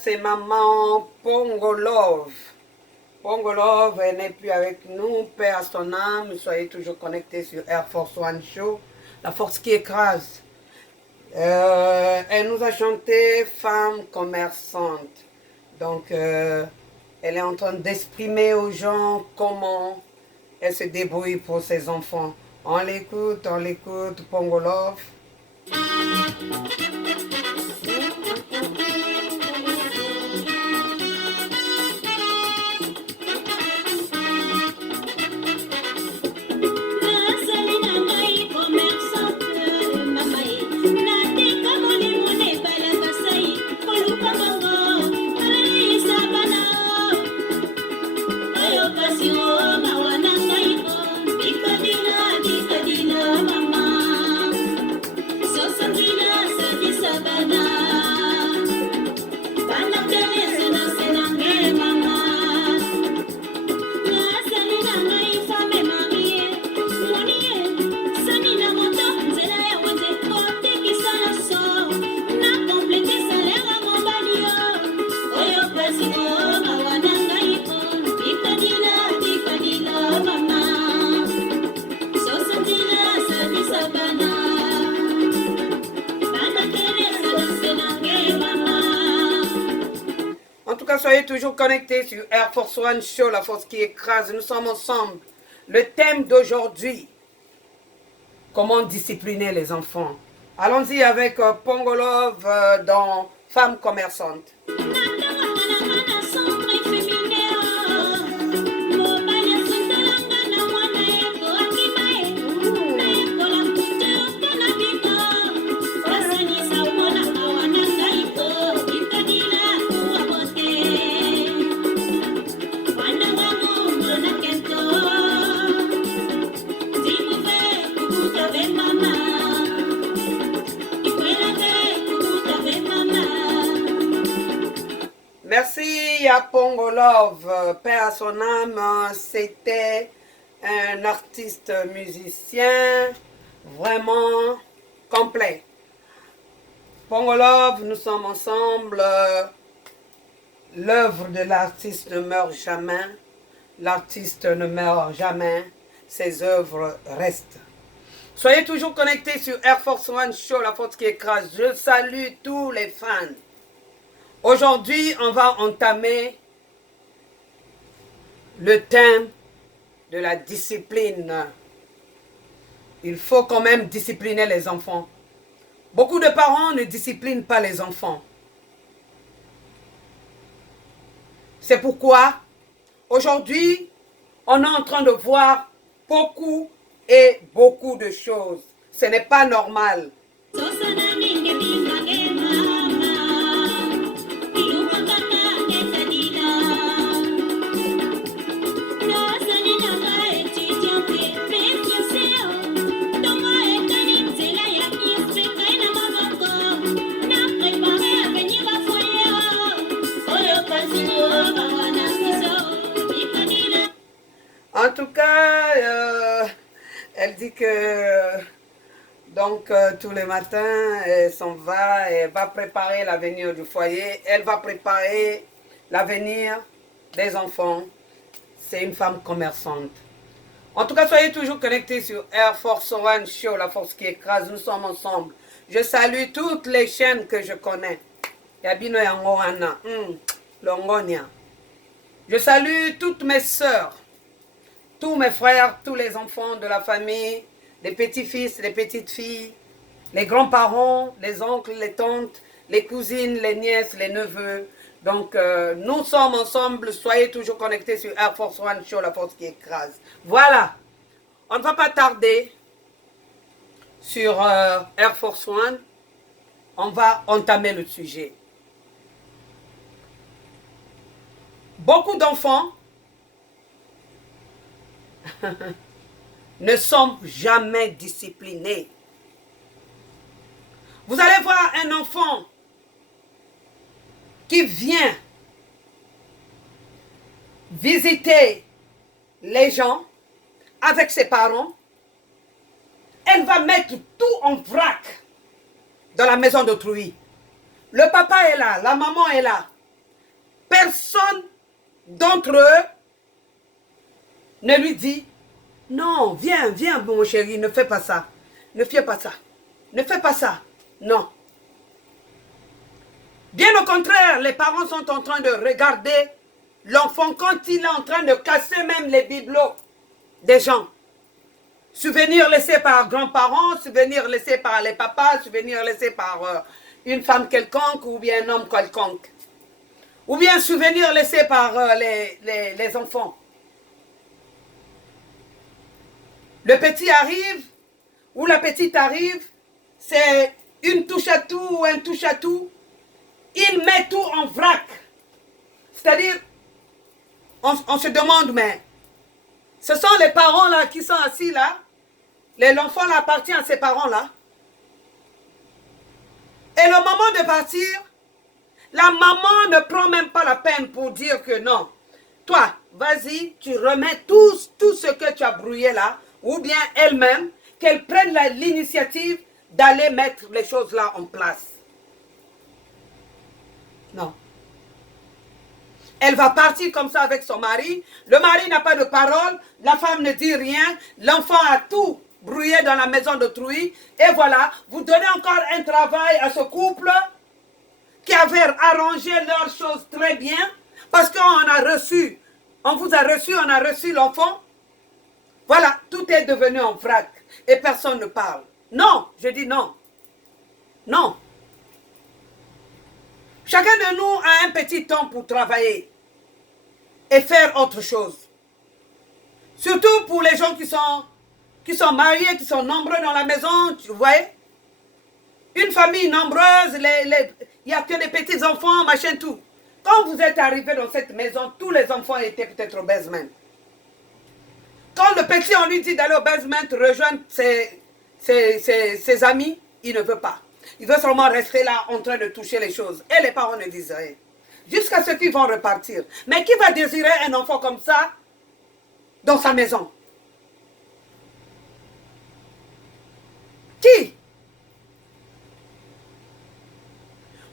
c'est maman Pongolove. Pongolove, elle n'est plus avec nous. Paix à son âme. Soyez toujours connectés sur Air Force One Show. La force qui écrase. Elle nous a chanté Femme commerçante. Donc, elle est en train d'exprimer aux gens comment elle se débrouille pour ses enfants. On l'écoute, Pongolove. En tout cas, soyez toujours connectés sur Air Force One Show, la force qui écrase. Nous sommes ensemble. Le thème d'aujourd'hui, comment discipliner les enfants. Allons-y avec Pongolove dans Femme commerçante. Merci à Pongolove, paix à son âme. C'était un artiste musicien vraiment complet. Pongolove, nous sommes ensemble. L'œuvre de l'artiste ne meurt jamais. L'artiste ne meurt jamais. Ses œuvres restent. Soyez toujours connectés sur Air Force One Show, la force qui écrase. Je salue tous les fans. Aujourd'hui, on va entamer le thème de la discipline. Il faut quand même discipliner les enfants. Beaucoup de parents ne disciplinent pas les enfants. C'est pourquoi, aujourd'hui, on est en train de voir beaucoup de choses. Ce n'est pas normal. En tout cas, elle dit que tous les matins, elle s'en va, elle va préparer l'avenir du foyer, elle va préparer l'avenir des enfants. C'est une femme commerçante. En tout cas, soyez toujours connectés sur Air Force One Show, la force qui écrase. Nous sommes ensemble. Je salue toutes les chaînes que je connais. Yabino Yangoana, Longonia. Je salue toutes mes sœurs, tous mes frères, tous les enfants de la famille, les petits-fils, les petites-filles, les grands-parents, les oncles, les tantes, les cousines, les nièces, les neveux. Donc, nous sommes ensemble. Soyez toujours connectés sur Air Force One Show, la force qui écrase. Voilà. On ne va pas tarder sur Air Force One. On va entamer le sujet. Beaucoup d'enfants ne sont jamais disciplinés. Vous allez voir un enfant qui vient visiter les gens avec ses parents. Elle va mettre tout en vrac dans la maison d'autrui. Le papa est là, la maman est là. personne d'entre eux ne lui dit, non, viens, viens, mon chéri, ne fais pas ça. Ne fais pas ça. Ne fais pas ça. Non. Bien au contraire, les parents sont en train de regarder l'enfant quand il est en train de casser même les bibelots des gens. Souvenirs laissés par grands-parents, souvenirs laissés par les papas, souvenirs laissés par une femme quelconque ou bien un homme quelconque. Ou bien souvenirs laissés par les enfants. Le petit arrive, ou la petite arrive, c'est une touche à tout ou un touche à tout. Il met tout en vrac. C'est-à-dire, on se demande, mais ce sont les parents là qui sont assis là. L'enfant appartient à ses parents là. Et le moment de partir, la maman ne prend même pas la peine pour dire que non. Toi, vas-y, tu remets tout ce que tu as brouillé là, ou bien elle-même, qu'elle prenne l'initiative d'aller mettre les choses là en place. Non. Elle va partir comme ça avec son mari. Le mari n'a pas de parole. La femme ne dit rien. L'enfant a tout brouillé dans la maison d'autrui. Et voilà, vous donnez encore un travail à ce couple qui avait arrangé leurs choses très bien. Parce qu'on a reçu, on vous a reçu, on a reçu l'enfant. Voilà, tout est devenu en vrac. Et personne ne parle. Non, je dis non. Non. Chacun de nous a un petit temps pour travailler et faire autre chose. Surtout pour les gens qui sont mariés, qui sont nombreux dans la maison, tu vois. Une famille nombreuse, il n'y a que des petits-enfants, machin, tout. Quand vous êtes arrivé dans cette maison, tous les enfants étaient peut-être au basement. Quand le petit, on lui dit d'aller au basement, rejoindre ses amis, il ne veut pas. Il veut seulement rester là en train de toucher les choses. Et les parents ne disent rien. Jusqu'à ce qu'ils vont repartir. Mais qui va désirer un enfant comme ça dans sa maison? Qui?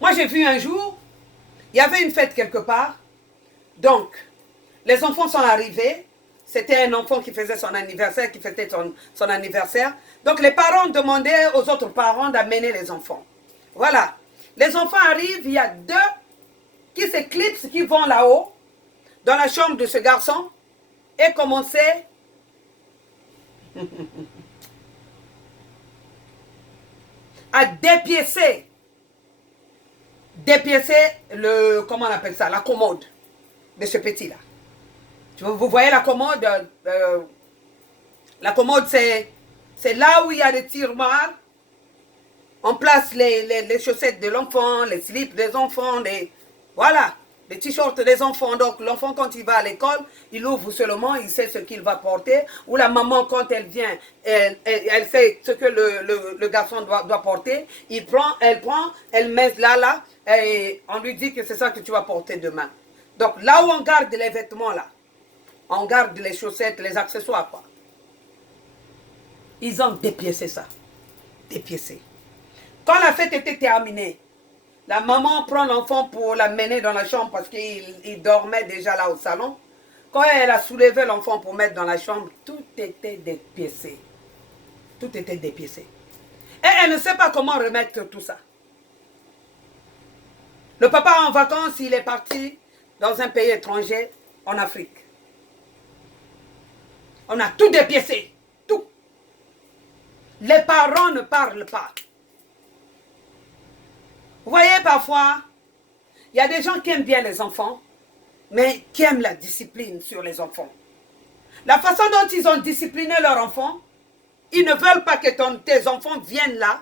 Moi, j'ai vu un jour, il y avait une fête quelque part. Donc, les enfants sont arrivés. C'était un enfant qui faisait son anniversaire, qui fêtait son anniversaire. Donc, les parents demandaient aux autres parents d'amener les enfants. Voilà. Les enfants arrivent, il y a deux qui s'éclipsent, qui vont là-haut, dans la chambre de ce garçon, et commencer à dépiécer comment on appelle ça, la commode de ce petit-là. Vous voyez la commode, c'est là où il y a des tiroirs. On place les chaussettes de l'enfant, les slips des enfants, voilà, les t-shirts des enfants. Donc l'enfant, quand il va à l'école, il ouvre seulement, il sait ce qu'il va porter. Ou la maman, quand elle vient, elle sait ce que le garçon doit porter. Elle met là, et on lui dit que c'est ça que tu vas porter demain. Donc là où on garde les vêtements là, on garde les chaussettes, les accessoires, quoi. Ils ont dépiécé ça. Dépiécé. Quand la fête était terminée, la maman prend l'enfant pour l'amener dans la chambre parce qu'il dormait déjà là au salon. Quand elle a soulevé l'enfant pour mettre dans la chambre, tout était dépiécé. Tout était dépiécé. Et elle ne sait pas comment remettre tout ça. Le papa en vacances, il est parti dans un pays étranger, en Afrique. On a tout dépiécé. Tout. Les parents ne parlent pas. Vous voyez, parfois, il y a des gens qui aiment bien les enfants, mais qui aiment la discipline sur les enfants. La façon dont ils ont discipliné leurs enfants, ils ne veulent pas que tes enfants viennent là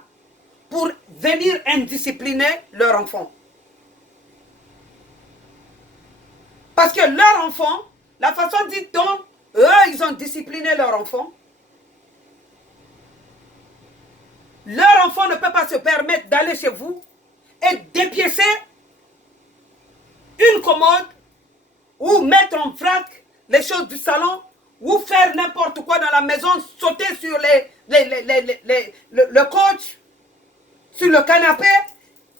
pour venir indiscipliner leurs enfants. Parce que leurs enfants, la façon dont eux, ils ont discipliné leurs enfants, leur enfant ne peut pas se permettre d'aller chez vous et dépiécer une commode ou mettre en vrac les choses du salon ou faire n'importe quoi dans la maison, sauter sur le coach, sur le canapé.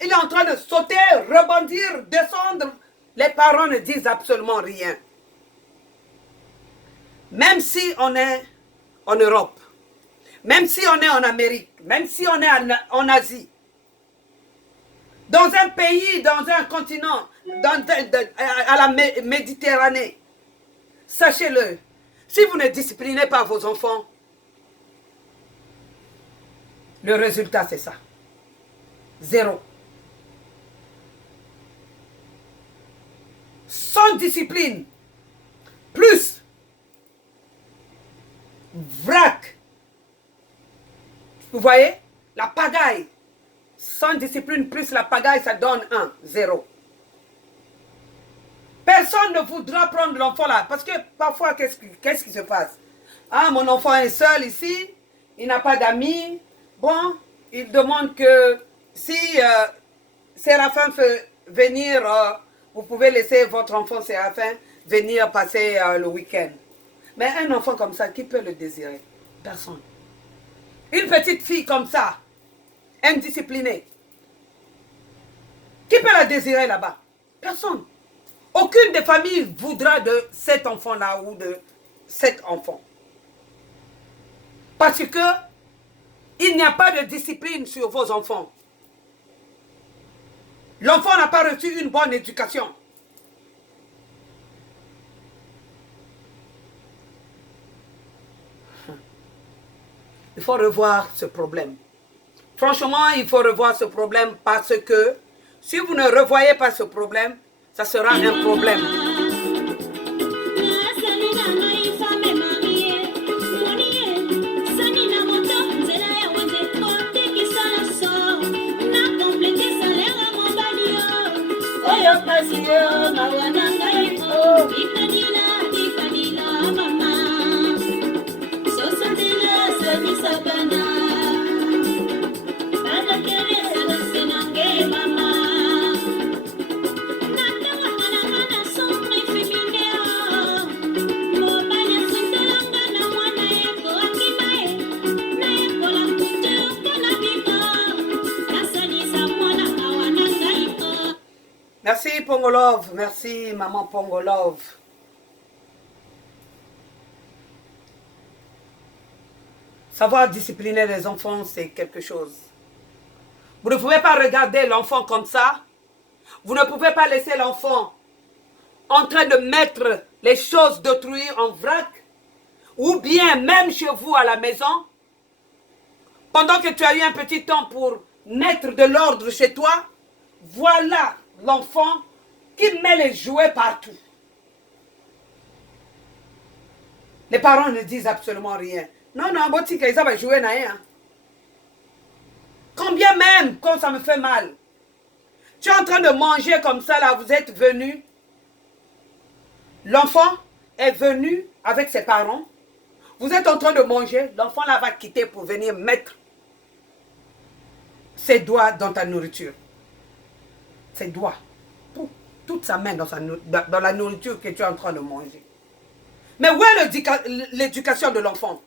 Il est en train de sauter, rebondir, descendre, Les parents ne disent absolument rien. Même si on est en Europe, même si on est en Amérique, même si on est en Asie, dans un pays, dans un continent, à la Méditerranée, sachez-le, si vous ne disciplinez pas vos enfants, le résultat c'est ça. Zéro. Sans discipline, plus vrac. Vous voyez? La pagaille. Sans discipline, plus la pagaille, ça donne 1, 0. Personne ne voudra prendre l'enfant là. Parce que parfois, qu'est-ce qui se passe? Ah, mon enfant est seul ici. Il n'a pas d'amis. Bon, il demande que si Séraphin veut venir, vous pouvez laisser votre enfant Séraphin venir passer le week-end. Mais un enfant comme ça, qui peut le désirer? Personne. Une petite fille comme ça, indisciplinée, qui peut la désirer là-bas? Personne. Aucune des familles voudra de cet enfant-là ou de cet enfant. Parce que il n'y a pas de discipline sur vos enfants. L'enfant n'a pas reçu une bonne éducation. Il faut revoir ce problème. Franchement, il faut revoir ce problème parce que si vous ne revoyez pas ce problème, ça sera un problème. Merci Pongolov, merci maman Pongolov. Savoir discipliner les enfants, c'est quelque chose. Vous ne pouvez pas regarder l'enfant comme ça. Vous ne pouvez pas laisser l'enfant en train de mettre les choses d'autrui en vrac. Ou bien même chez vous à la maison. Pendant que tu as eu un petit temps pour mettre de l'ordre chez toi, voilà l'enfant qui met les jouets partout. Les parents ne disent absolument rien. Non, non, ça va jouer. Combien même, quand ça me fait mal. Tu es en train de manger comme ça, là, vous êtes venu. L'enfant est venu avec ses parents. Vous êtes en train de manger. L'enfant là va quitter pour venir mettre ses doigts dans ta nourriture. Ses doigts. Toute sa main dans la nourriture que tu es en train de manger. Mais où est l'éducation de l'enfant?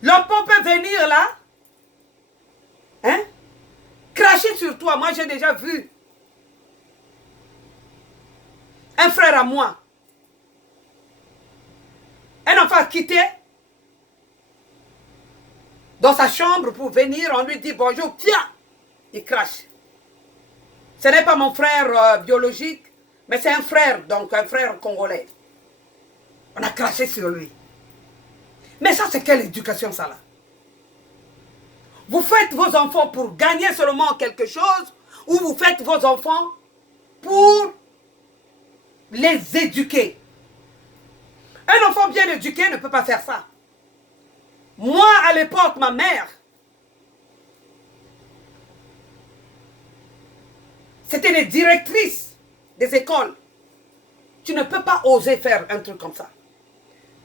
L'enfant peut venir là, hein, cracher sur toi. Moi, j'ai déjà vu un frère à moi. Un enfant a quitté dans sa chambre pour venir. On lui dit bonjour. Tiens, il crache. Ce n'est pas mon frère biologique, mais c'est un frère, donc un frère congolais. On a craché sur lui. Mais ça, c'est quelle éducation, ça, là? Vous faites vos enfants pour gagner seulement quelque chose, ou vous faites vos enfants pour les éduquer? Un enfant bien éduqué ne peut pas faire ça. Moi, à l'époque, ma mère, c'était les directrices des écoles. Tu ne peux pas oser faire un truc comme ça.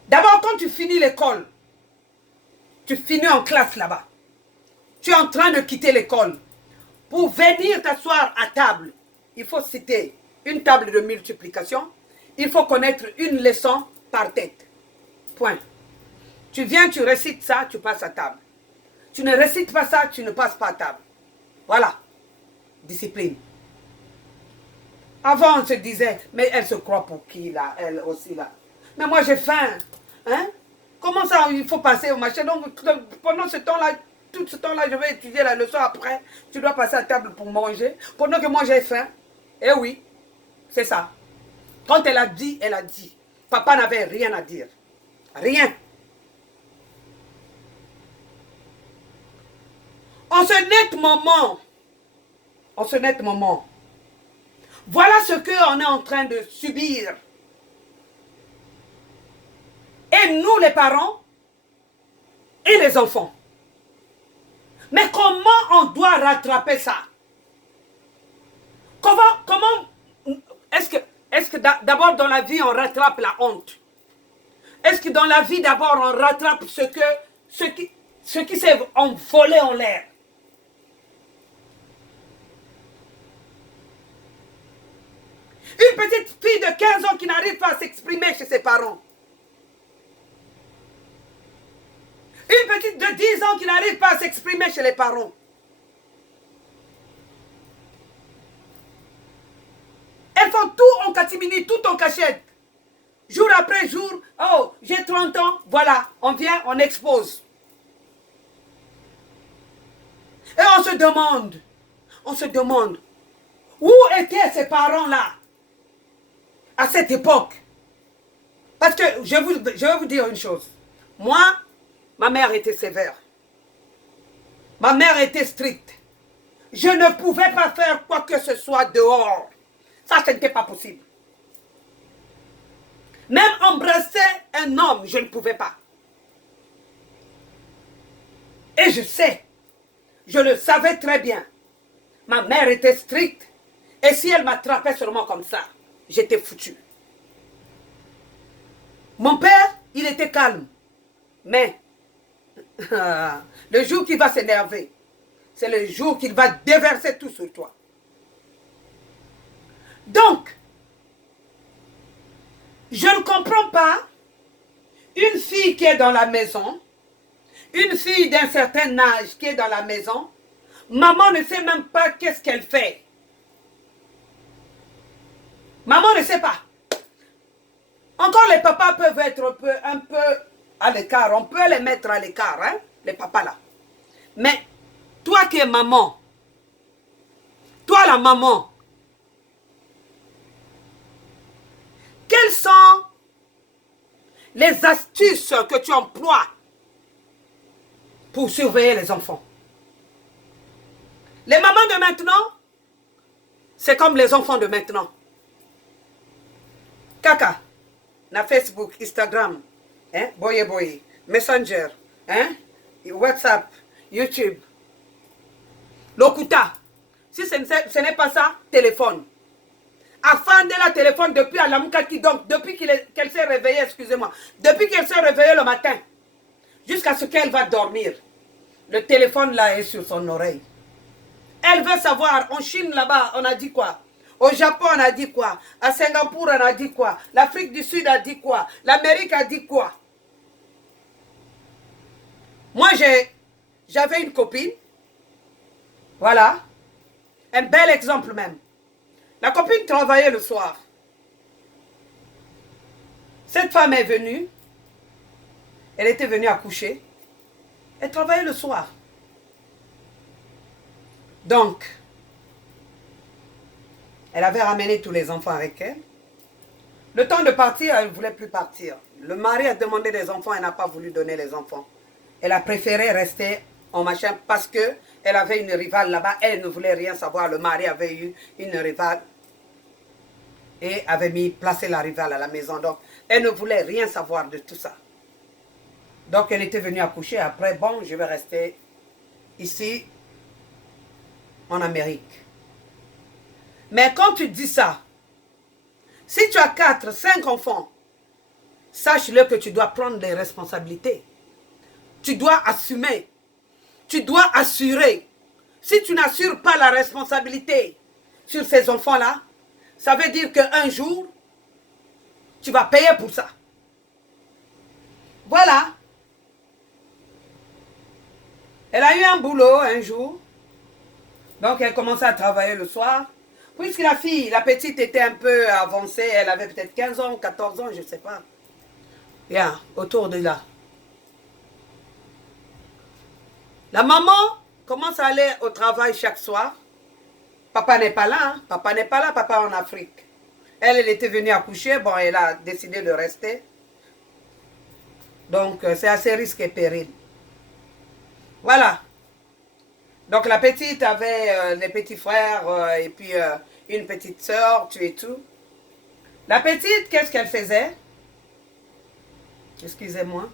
D'abord, quand tu finis l'école, tu finis en classe là-bas. Tu es en train de quitter l'école. Pour venir t'asseoir à table, il faut citer une table de multiplication. Il faut connaître une leçon par tête. Point. Tu viens, tu récites ça, tu passes à table. Tu ne récites pas ça, tu ne passes pas à table. Voilà. Discipline. Avant, on se disait, mais elle se croit pour qui, là, elle aussi, là. Mais moi, j'ai faim. Hein? Comment ça, il faut passer au machin? Donc, pendant ce temps-là, tout ce temps-là, je vais étudier la leçon après. Tu dois passer à table pour manger. Pendant que moi, j'ai faim. Eh oui, c'est ça. Quand elle a dit, elle a dit. Papa n'avait rien à dire. Rien. En ce net moment, voilà ce qu'on est en train de subir. Et nous, les parents, et les enfants. Mais comment on doit rattraper ça? Comment est-ce que d'abord dans la vie, on rattrape la honte? Est-ce que dans la vie, d'abord, on rattrape ce qui s'est envolé en l'air? Une petite fille de 15 ans qui n'arrive pas à s'exprimer chez ses parents. Une petite de 10 ans qui n'arrive pas à s'exprimer chez les parents. Elles font tout en catimini, tout en cachette. Jour après jour, oh, j'ai 30 ans, voilà, on vient, on expose. Et on se demande, où étaient ces parents-là à cette époque? Parce que je vais vous dire une chose. Moi, ma mère était sévère. Ma mère était stricte. Je ne pouvais pas faire quoi que ce soit dehors. Ça, ce n'était pas possible. Même embrasser un homme, je ne pouvais pas. Et je le savais très bien. Ma mère était stricte. Et si elle m'attrapait seulement comme ça, j'étais foutu. Mon père, il était calme. Mais le jour qu'il va s'énerver, c'est le jour qu'il va déverser tout sur toi. Donc, je ne comprends pas une fille qui est dans la maison, une fille d'un certain âge qui est dans la maison, maman ne sait même pas qu'est-ce qu'elle fait. Maman ne sait pas. Encore les papas peuvent être un peu à l'écart. On peut les mettre à l'écart, hein, les papas là. Mais toi qui es maman, toi la maman, quelles sont les astuces que tu emploies pour surveiller les enfants? Les mamans de maintenant, c'est comme les enfants de maintenant. Kaka, na Facebook, Instagram, hein, boye, Messenger, hein, WhatsApp, YouTube, Lokuta. Si ce n'est pas ça, téléphone. Afin de la téléphone depuis Alamukaki, donc depuis qu'elle s'est réveillée, excusez-moi, depuis qu'elle s'est réveillée le matin, jusqu'à ce qu'elle va dormir, le téléphone là est sur son oreille. Elle veut savoir, en Chine là-bas, on a dit quoi? Au Japon, on a dit quoi? À Singapour, on a dit quoi? L'Afrique du Sud a dit quoi? L'Amérique a dit quoi? Moi, j'avais une copine. Voilà. Un bel exemple même. La copine travaillait le soir. Cette femme est venue. Elle était venue accoucher. Elle travaillait le soir. Donc, elle avait ramené tous les enfants avec elle. Le temps de partir, elle ne voulait plus partir. Le mari a demandé des enfants, elle n'a pas voulu donner les enfants. Elle a préféré rester en machin parce qu'elle avait une rivale là-bas. Elle ne voulait rien savoir. Le mari avait eu une rivale et avait placé la rivale à la maison. Donc, elle ne voulait rien savoir de tout ça. Donc, elle était venue accoucher. Après, bon, je vais rester ici, en Amérique. Mais quand tu dis ça, si tu as 4, 5 enfants, sache-le que tu dois prendre des responsabilités. Tu dois assumer. Tu dois assurer. Si tu n'assures pas la responsabilité sur ces enfants-là, ça veut dire qu'un jour, tu vas payer pour ça. Voilà. Elle a eu un boulot un jour. Donc, elle commençait à travailler le soir. Puisque la fille, la petite était un peu avancée, elle avait peut-être 15 ans, 14 ans, je ne sais pas. Bien, autour de là. La maman commence à aller au travail chaque soir. Papa n'est pas là, hein? Papa n'est pas là, papa est en Afrique. Elle, elle était venue accoucher, bon, elle a décidé de rester. Donc, c'est assez risque et péril. Voilà. Donc, la petite avait les petits frères et puis une petite soeur, tu et tout. La petite, qu'est-ce qu'elle faisait? Excusez-moi.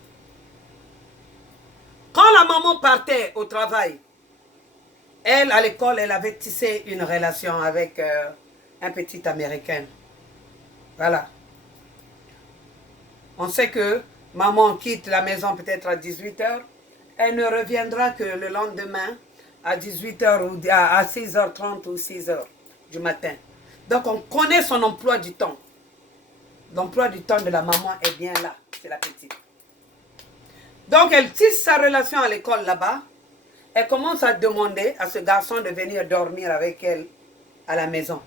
Quand la maman partait au travail, elle, à l'école, elle avait tissé une relation avec un petit Américain. Voilà. On sait que maman quitte la maison peut-être à 18 h. Elle ne reviendra que le lendemain à 18 h ou à 6h30 ou 6 h du matin. Donc on connaît son emploi du temps. L'emploi du temps de la maman est bien là. C'est la petite. Donc elle tisse sa relation à l'école là-bas. Elle commence à demander à ce garçon de venir dormir avec elle à la maison,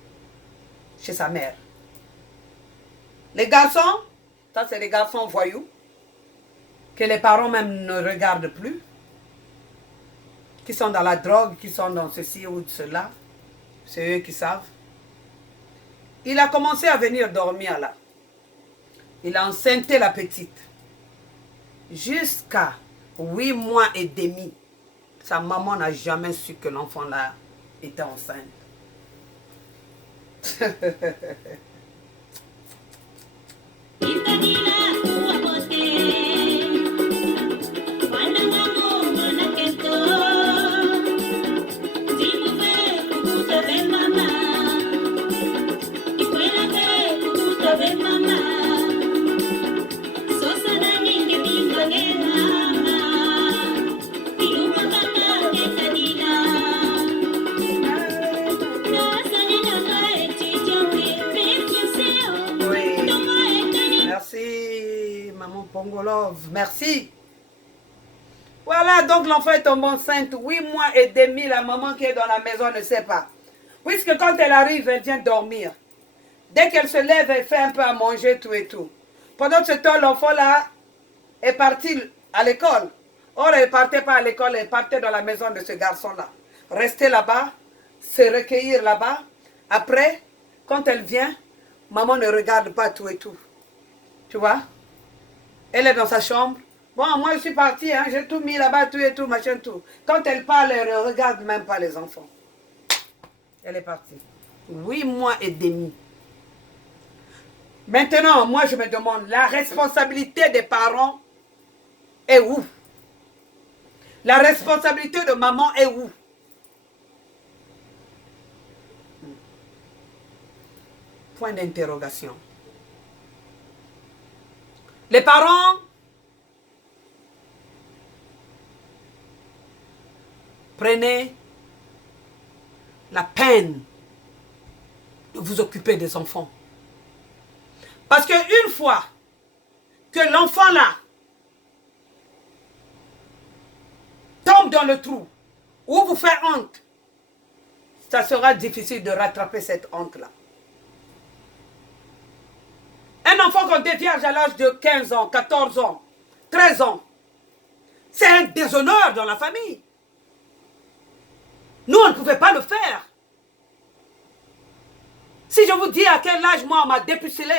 chez sa mère. Les garçons, ça c'est les garçons voyous, que les parents même ne regardent plus, qui sont dans la drogue, qui sont dans ceci ou cela, c'est eux qui savent. Il a commencé à venir dormir là. Il a enceinté la petite. Jusqu'à 8 mois et demi. Sa maman n'a jamais su que l'enfant là était enceinte. Pongolov, merci. Voilà, donc l'enfant est tombé enceinte, 8 mois et demi, la maman qui est dans la maison ne sait pas. Puisque quand elle arrive, elle vient dormir. Dès qu'elle se lève, elle fait un peu à manger, tout et tout. Pendant ce temps, l'enfant là est parti à l'école. Or, elle ne partait pas à l'école, elle partait dans la maison de ce garçon-là. Rester là-bas, se recueillir là-bas. Après, quand elle vient, maman ne regarde pas tout et tout. Tu vois? Elle est dans sa chambre. Bon, moi je suis partie, hein, j'ai tout mis là-bas, tout et tout, machin, tout. Quand elle parle, elle ne regarde même pas les enfants. Elle est partie. 8 mois et demi. Maintenant, moi je me demande, la responsabilité des parents est où? La responsabilité de maman est où? Point d'interrogation. Les parents prenez la peine de vous occuper des enfants. Parce qu'une fois que l'enfant là tombe dans le trou ou vous fait honte, ça sera difficile de rattraper cette honte-là. Un enfant qu'on dévierge à l'âge de 15 ans, 14 ans, 13 ans, c'est un déshonneur dans la famille. Nous, on ne pouvait pas le faire. Si je vous dis à quel âge, moi, on m'a dépucelé,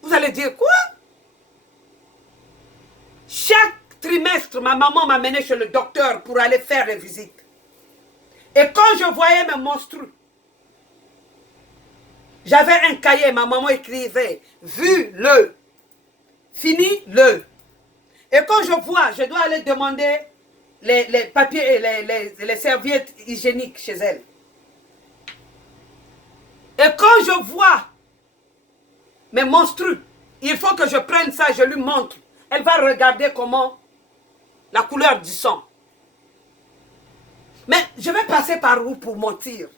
vous allez dire quoi? Chaque trimestre, ma maman m'a mené chez le docteur pour aller faire des visites. Et quand je voyais mes monstrues, j'avais un cahier, ma maman écrivait, vu-le, fini-le. Et quand je vois, je dois aller demander les papiers et les serviettes hygiéniques chez elle. Et quand je vois mes monstrues, il faut que je prenne ça, je lui montre. Elle va regarder comment la couleur du sang. Mais je vais passer par où pour mentir?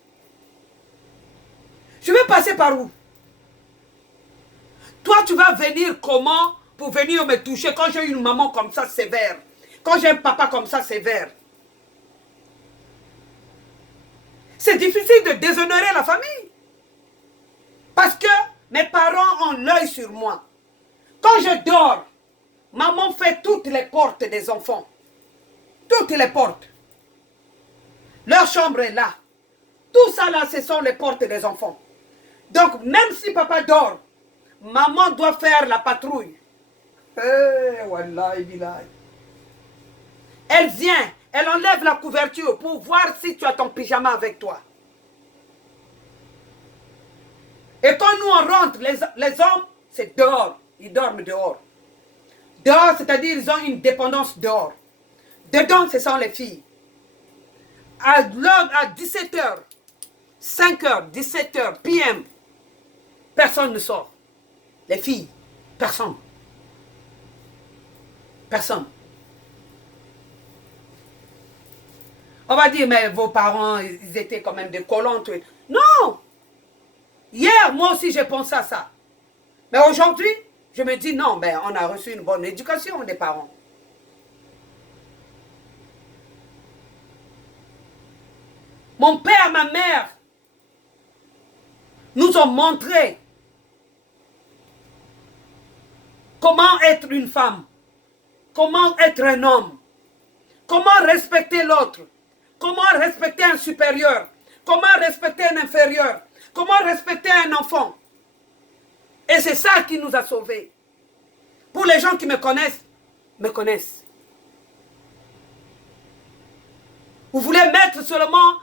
Je vais passer par où? Toi, tu vas venir comment pour venir me toucher quand j'ai une maman comme ça sévère? Quand j'ai un papa comme ça sévère? C'est difficile de déshonorer la famille. Parce que mes parents ont l'œil sur moi. Quand je dors, maman fait toutes les portes des enfants. Toutes les portes. Leur chambre est là. Tout ça là, ce sont les portes des enfants. Donc, même si papa dort, maman doit faire la patrouille. Wallahi billahi. Elle vient, elle enlève la couverture pour voir si tu as ton pyjama avec toi. Et quand nous on rentre, les hommes, c'est dehors. Ils dorment dehors. Dehors, c'est-à-dire ils ont une dépendance dehors. Dedans, ce sont les filles. À 17h, 5h, 17h, PM, personne ne sort. Les filles, personne. Personne. On va dire, mais vos parents, ils étaient quand même des colons. Non! Hier, moi aussi, j'ai pensé à ça. Mais aujourd'hui, je me dis, non, ben, on a reçu une bonne éducation des parents. Mon père, ma mère nous ont montré comment être une femme, comment être un homme, comment respecter l'autre, comment respecter un supérieur, comment respecter un inférieur, comment respecter un enfant. Et c'est ça qui nous a sauvés. Pour les gens qui me connaissent, me connaissent. Vous voulez mettre seulement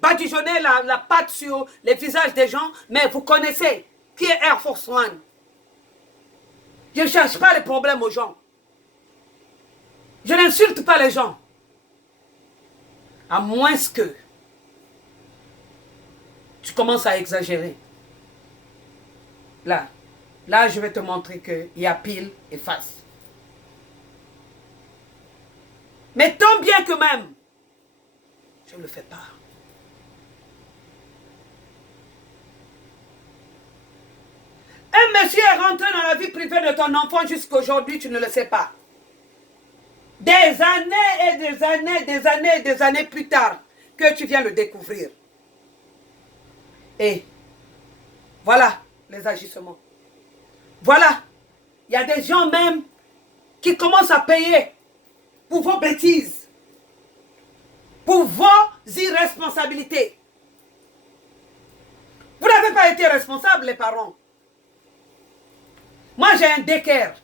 badigeonner la patte sur les visages des gens, mais vous connaissez qui est Air Force One. Je ne cherche pas les problèmes aux gens. Je n'insulte pas les gens. À moins que tu commences à exagérer. Là, je vais te montrer qu'il y a pile et face. Mais tant bien que même, je ne le fais pas. Un monsieur est rentré dans la vie privée de ton enfant jusqu'à aujourd'hui, tu ne le sais pas. Des années et des années, des années et des années plus tard, que tu viens le découvrir. Et voilà les agissements. Voilà, il y a des gens même qui commencent à payer pour vos bêtises, pour vos irresponsabilités. Vous n'avez pas été responsables, les parents. Moi, j'ai un décaire.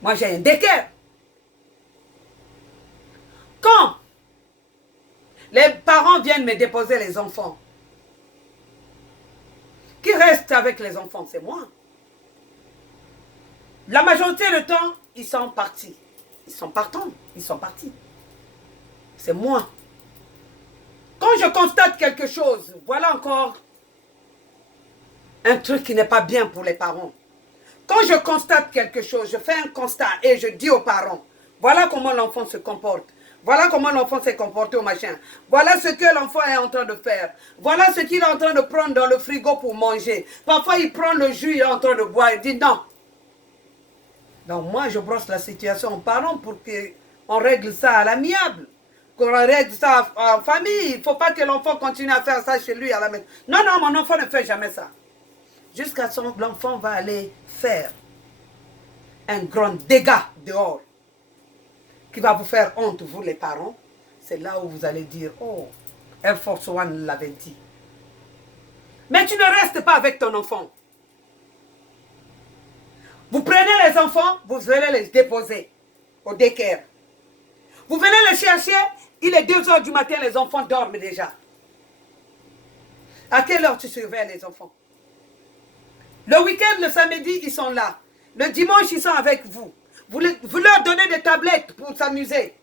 Moi, j'ai un décaire. Quand les parents viennent me déposer les enfants, qui reste avec les enfants, c'est moi. La majorité du temps, ils sont partis. Ils sont partants, ils sont partis. C'est moi. Quand je constate quelque chose, voilà encore un truc qui n'est pas bien pour les parents. Quand je constate quelque chose, je fais un constat et je dis aux parents, voilà comment l'enfant se comporte. Voilà comment l'enfant s'est comporté au machin. Voilà ce que l'enfant est en train de faire. Voilà ce qu'il est en train de prendre dans le frigo pour manger. Parfois, il prend le jus, il est en train de boire. Il dit non. Donc moi, je brosse la situation en parlant pour qu'on règle ça à l'amiable. Qu'on règle ça en famille. Il ne faut pas que l'enfant continue à faire ça chez lui à la maison. Non, non, mon enfant ne fait jamais ça. Jusqu'à ce que l'enfant va aller faire un grand dégât dehors qui va vous faire honte, vous les parents. C'est là où vous allez dire, oh, Air Force One l'avait dit. Mais tu ne restes pas avec ton enfant. Vous prenez les enfants, vous venez les déposer au daycare. Vous venez les chercher, il est 2 h du matin, les enfants dorment déjà. À quelle heure tu surveilles les enfants? Le week-end, le samedi, ils sont là. Le dimanche, ils sont avec vous. Vous leur donnez des tablettes pour s'amuser.